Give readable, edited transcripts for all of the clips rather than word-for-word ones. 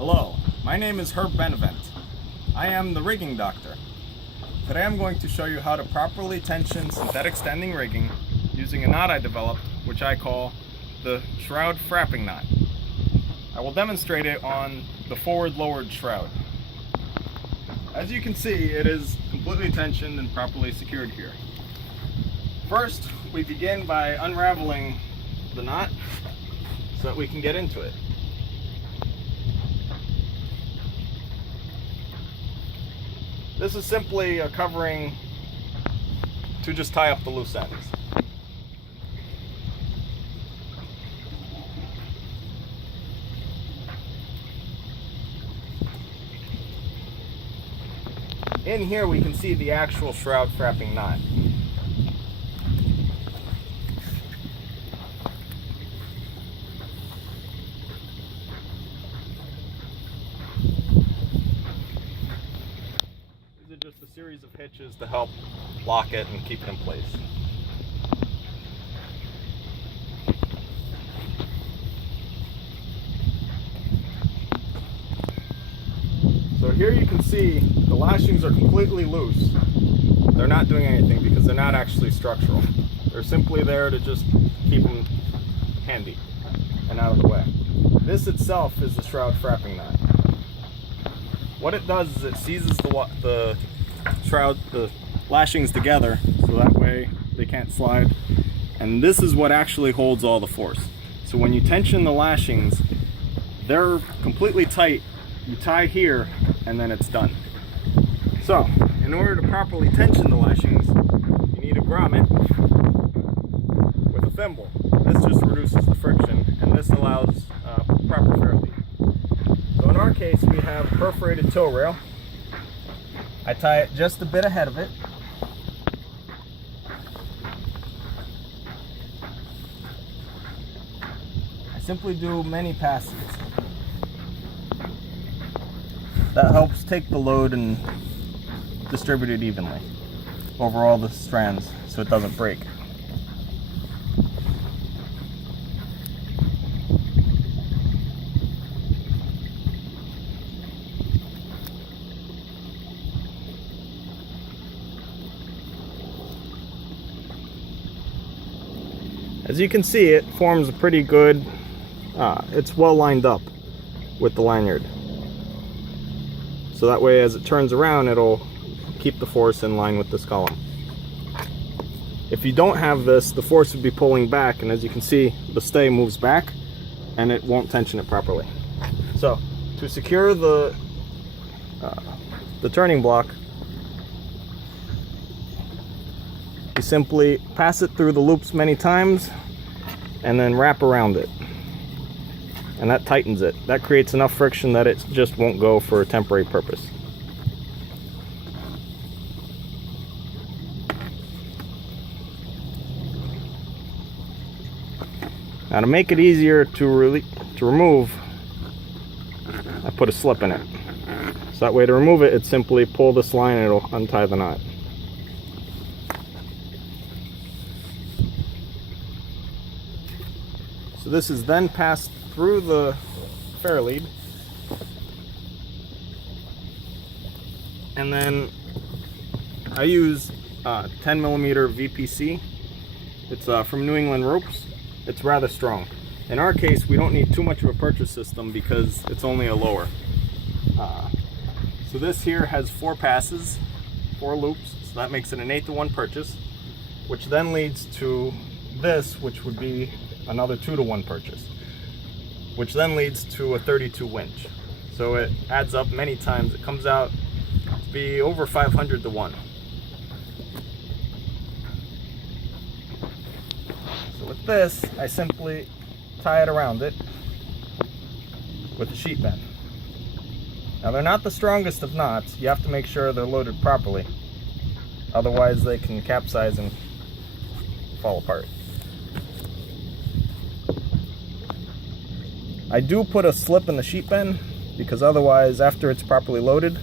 Hello, my name is Herb Benevent. I am the rigging doctor. Today I'm going to show you how to properly tension synthetic standing rigging using a knot I developed, which I call the Shroud Frapping Knot. I will demonstrate it on the forward lowered shroud. As you can see, it is completely tensioned and properly secured here. First, we begin by unraveling the knot so that we can get into it. This is simply a covering to just tie up the loose ends. In here we can see the actual shroud frapping knot. These are just a series of hitches to help lock it and keep it in place. So here you can see the lashings are completely loose. They're not doing anything because they're not actually structural. They're simply there to just keep them handy and out of the way. This itself is the shroud frapping knot. What it does is it seizes the lashings together so that way they can't slide. And this is what actually holds all the force. So when you tension the lashings, they're completely tight. You tie here and then it's done. So, in order to properly tension the lashings, you need a grommet with a thimble. This just reduces the friction and this allows proper fair lead. So in our case, we have a perforated tow rail. I tie it just a bit ahead of it. I simply do many passes. That helps take the load and distribute it evenly over all the strands so it doesn't break. As you can see, it forms a pretty good, it's well lined up with the lanyard. So that way as it turns around, it'll keep the force in line with this column. If you don't have this, the force would be pulling back, and as you can see, the stay moves back and it won't tension it properly. So to secure the turning block, you simply pass it through the loops many times and then wrap around it. And that tightens it. That creates enough friction that it just won't go for a temporary purpose. Now to make it easier to remove, I put a slip in it. So that way to remove it, it's simply pull this line and it'll untie the knot. So this is then passed through the fair lead, and then I use 10mm VPC. It's from New England Ropes. It's rather strong. In our case, we don't need too much of a purchase system because it's only a lower. So this here has 4 passes, 4 loops, so that makes it an 8-to-1 purchase, which then leads to this, which would be another 2-to-1 purchase, which then leads to a 32 winch. So it adds up many times. It comes out to be over 500 to 1. So with this, I simply tie it around it with a sheet bend. Now they're not the strongest of knots. You have to make sure they're loaded properly. Otherwise they can capsize and fall apart. I do put a slip in the sheet bend because otherwise, after it's properly loaded,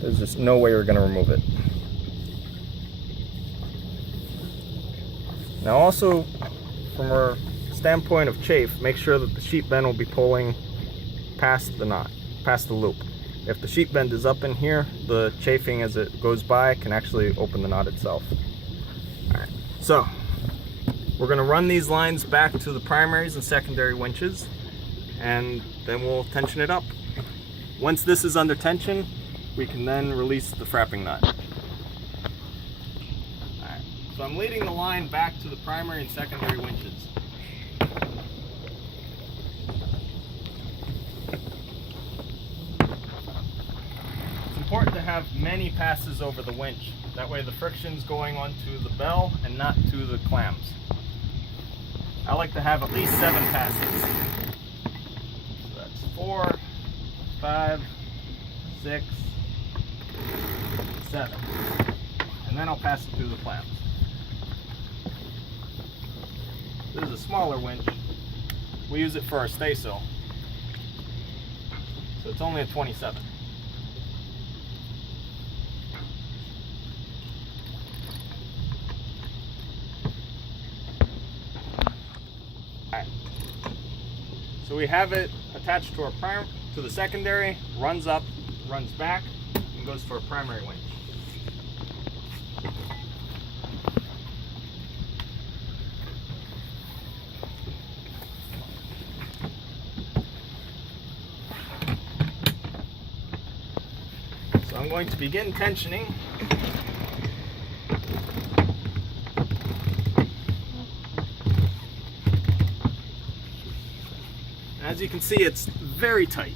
there's just no way you're going to remove it. Now also, from a standpoint of chafe, make sure that the sheet bend will be pulling past the knot. past the loop. If the sheep bend is up in here, the chafing as it goes by can actually open the knot itself. All right, so we're gonna run these lines back to the primaries and secondary winches, and then we'll tension it up. Once this is under tension, we can then release the frapping knot. All right, so I'm leading the line back to the primary and secondary winches. Important to have many passes over the winch. That way the friction's going onto the bell and not to the clams. I like to have at least 7 passes. So that's 4, 5, 6, 7. And then I'll pass it through the clams. This is a smaller winch. We use it for our staysail. So it's only a 27. So we have it attached to our to the secondary, runs up, runs back, and goes for a primary winch. So I'm going to begin tensioning. As you can see, it's very tight.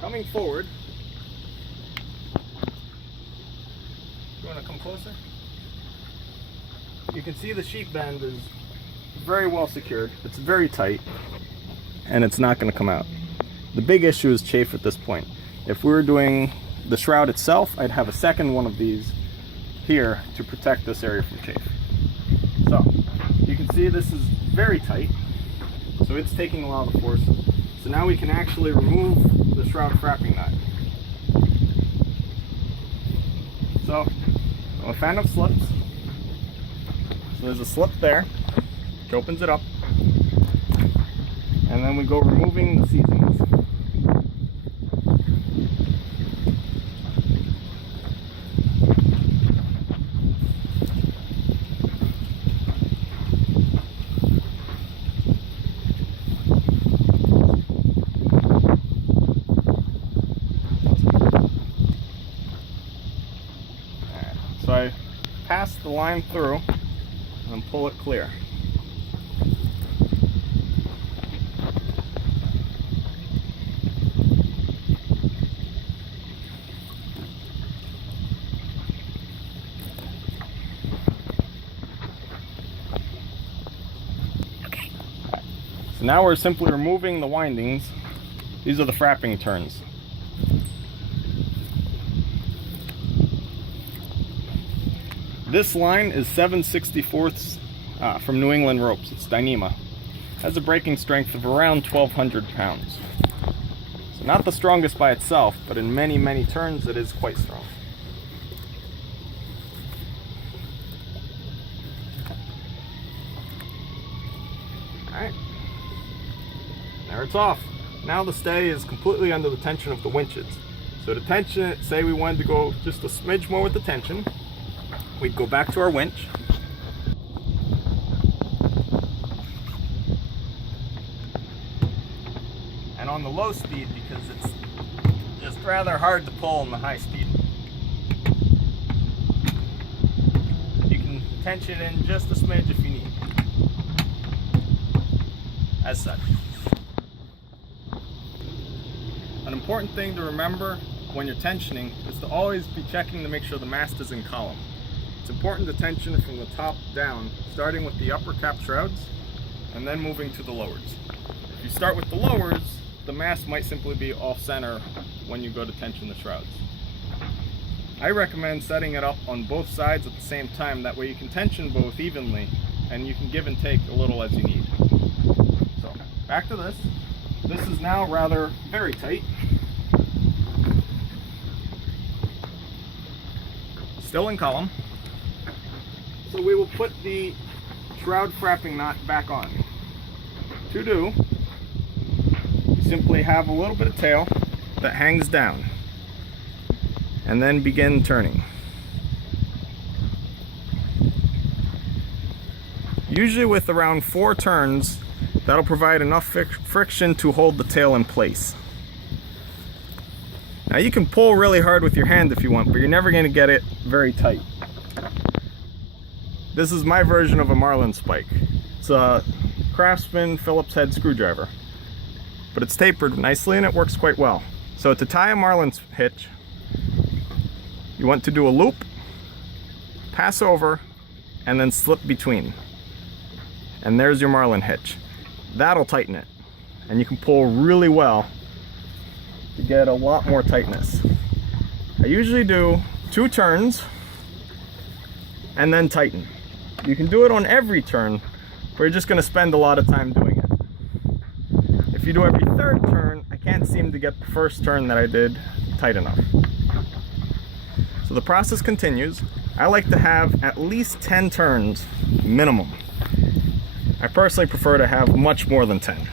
Coming forward, you want to come closer? You can see the sheep bend is very well secured. It's very tight, and it's not going to come out. The big issue is chafe at this point. If we were doing the shroud itself, I'd have a second one of these here to protect this area from chafe. So, you can see this is very tight, so it's taking a lot of the force. So now we can actually remove the shroud frapping knot. So, I'm a fan of slips. So there's a slip there, which opens it up. And then we go removing the seizings. So I pass the line through and pull it clear. Okay. So now we're simply removing the windings. These are the frapping turns. This line is 7/64 from New England Ropes. It's Dyneema. Has a breaking strength of around 1,200 pounds. So not the strongest by itself, but in many, many turns it is quite strong. Alright. There it's off. Now the stay is completely under the tension of the winches. So to tension it, say we wanted to go just a smidge more with the tension, we'd go back to our winch. And on the low speed, because it's just rather hard to pull in the high speed, you can tension it in just a smidge if you need. As such. An important thing to remember when you're tensioning is to always be checking to make sure the mast is in column. It's important to tension it from the top down, starting with the upper cap shrouds and then moving to the lowers. If you start with the lowers, the mast might simply be off center when you go to tension the shrouds. I recommend setting it up on both sides at the same time, that way you can tension both evenly and you can give and take a little as you need. So, back to this. This is now rather very tight. Still in column. So we will put the shroud frapping knot back on. to do, you simply have a little bit of tail that hangs down, and then begin turning. Usually with around 4 turns, that'll provide enough friction to hold the tail in place. Now you can pull really hard with your hand if you want, but you're never going to get it very tight. This is my version of a marlin spike. It's a Craftsman Phillips head screwdriver, but it's tapered nicely and it works quite well. So to tie a marlin hitch, you want to do a loop, pass over, and then slip between. And there's your marlin hitch. That'll tighten it, and you can pull really well to get a lot more tightness. I usually do 2 turns and then tighten. You can do it on every turn, but you're just going to spend a lot of time doing it. If you do every 3rd turn, I can't seem to get the first turn that I did tight enough. So the process continues. I like to have at least 10 turns minimum. I personally prefer to have much more than 10.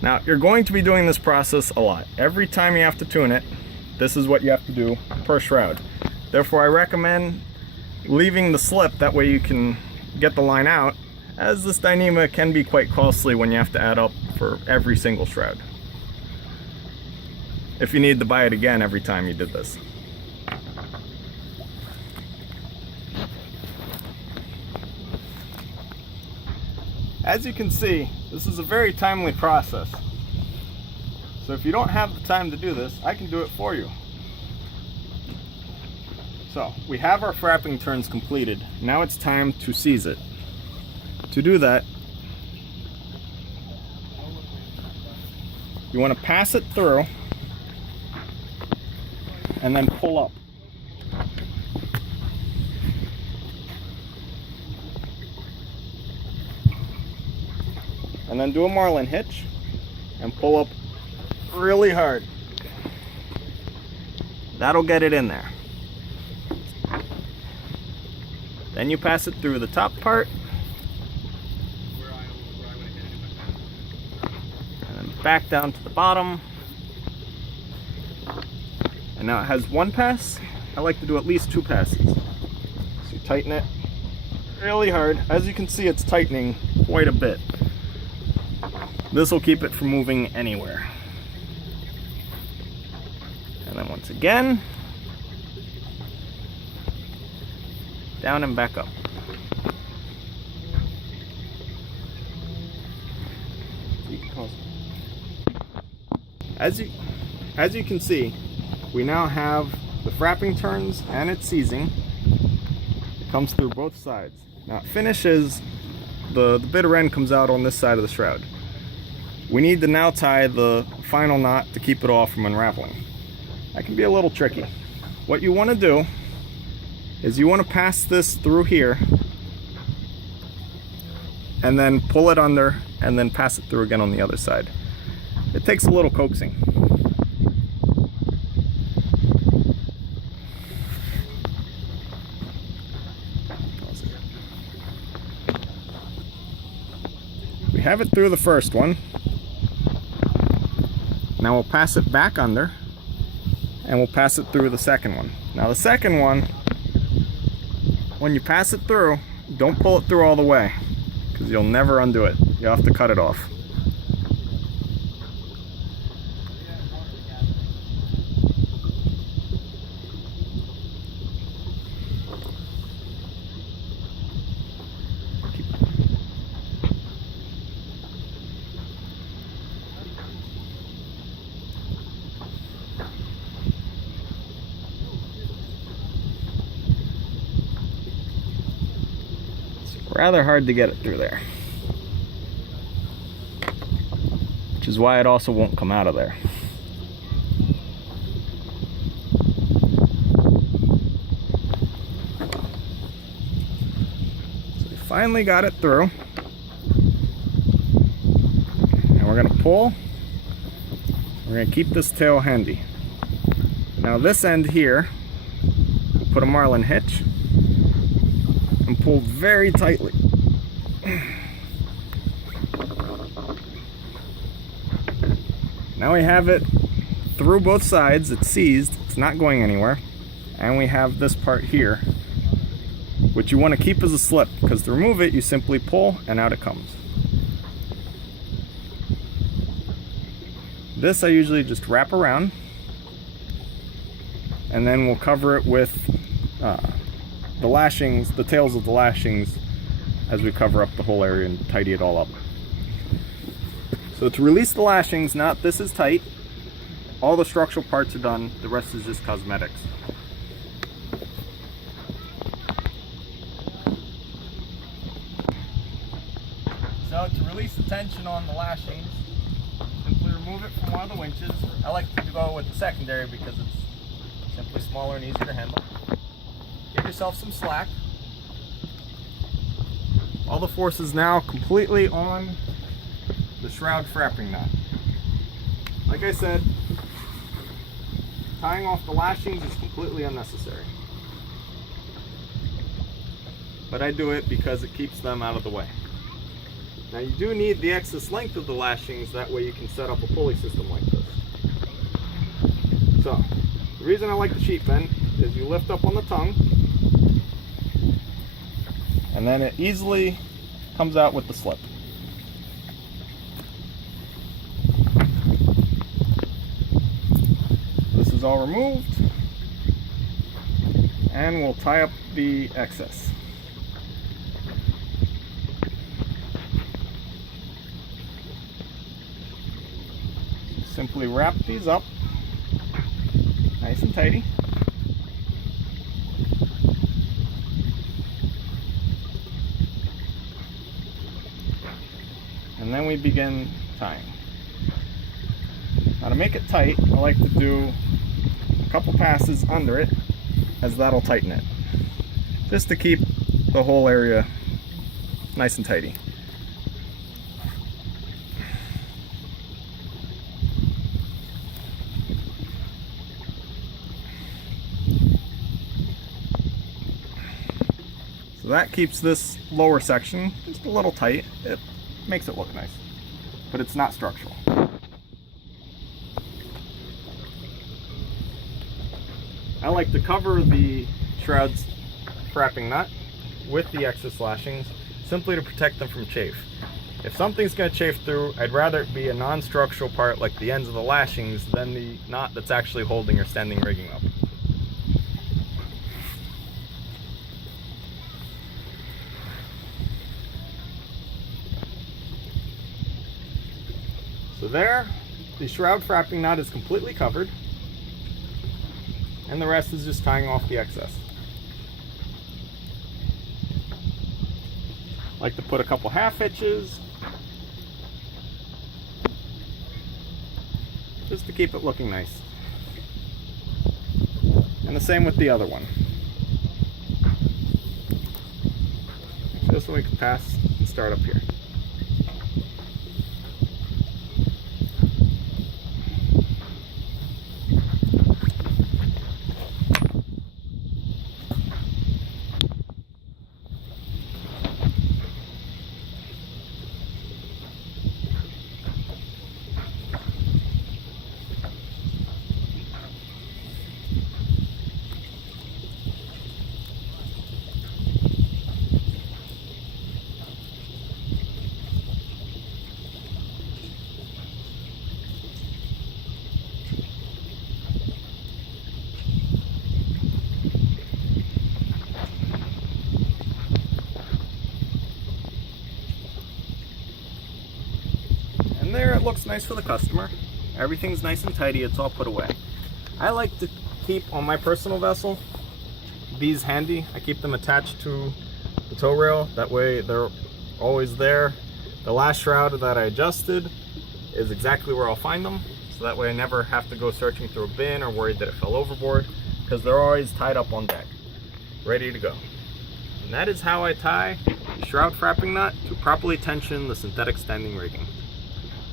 Now, you're going to be doing this process a lot. Every time you have to tune it, this is what you have to do per shroud. Therefore, I recommend leaving the slip, that way you can get the line out, as this Dyneema can be quite costly when you have to add up for every single shroud, if you need to buy it again every time you did this. As you can see, this is a very timely process. So if you don't have the time to do this, I can do it for you. So we have our frapping turns completed. Now it's time to seize it. To do that, you want to pass it through and then pull up. And then do a marlin hitch and pull up really hard. That'll get it in there. Then you pass it through the top part, and then back down to the bottom. And now it has 1 pass. I like to do at least 2 passes. So you tighten it really hard. As you can see, it's tightening quite a bit. This will keep it from moving anywhere. And then once again, down and back up. As you can see, we now have the frapping turns and its seizing. It comes through both sides. Now it finishes, the bitter end comes out on this side of the shroud. We need to now tie the final knot to keep it all from unraveling. That can be a little tricky. What you want to do is you want to pass this through here and then pull it under and then pass it through again on the other side. It takes a little coaxing. We have it through the first one. Now we'll pass it back under and we'll pass it through the second one. Now the second one, when you pass it through, don't pull it through all the way because you'll never undo it. You'll have to cut it off. Rather hard to get it through there, which is why it also won't come out of there. So we finally got it through, and we're going to pull. We're going to keep this tail handy. Now this end here, we'll put a marlin hitch and pull very tightly. Now we have it through both sides. It's seized, it's not going anywhere. And we have this part here, which you want to keep as a slip, because to remove it, you simply pull and out it comes. This I usually just wrap around, and then we'll cover it with the lashings, the tails of the lashings, as we cover up the whole area and tidy it all up. So to release the lashings, now this is tight, all the structural parts are done, the rest is just cosmetics. So to release the tension on the lashings, simply remove it from one of the winches. I like to go with the secondary because it's simply smaller and easier to handle. Give yourself some slack. All the force is now completely on the Shroud Frapping Knot. Like I said, tying off the lashings is completely unnecessary. But I do it because it keeps them out of the way. Now you do need the excess length of the lashings, that way you can set up a pulley system like this. So, the reason I like the sheet bend is you lift up on the tongue, and then it easily comes out with the slip. This is all removed, and we'll tie up the excess. Simply wrap these up nice and tidy. And then we begin tying. Now to make it tight, I like to do a couple passes under it, as that'll tighten it. Just to keep the whole area nice and tidy. So that keeps this lower section just a little tight. It makes it look nice, but it's not structural. I like to cover the Shroud's Frapping Knot with the excess lashings, simply to protect them from chafe. If something's going to chafe through, I'd rather it be a non-structural part like the ends of the lashings than the knot that's actually holding your standing rigging up. So there, the Shroud Frapping Knot is completely covered, and the rest is just tying off the excess. I like to put a couple half hitches, just to keep it looking nice. And the same with the other one. Just so we can pass and start up here. And there it looks nice for the customer. Everything's nice and tidy, it's all put away. I like to keep on my personal vessel these handy. I keep them attached to the tow rail, that way they're always there. The last shroud that I adjusted is exactly where I'll find them, so that way I never have to go searching through a bin or worried that it fell overboard, because they're always tied up on deck, ready to go. And that is how I tie the Shroud Frapping Knot to properly tension the synthetic standing rigging.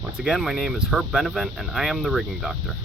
Once again, my name is Herb Benevent, and I am the Rigging Doctor.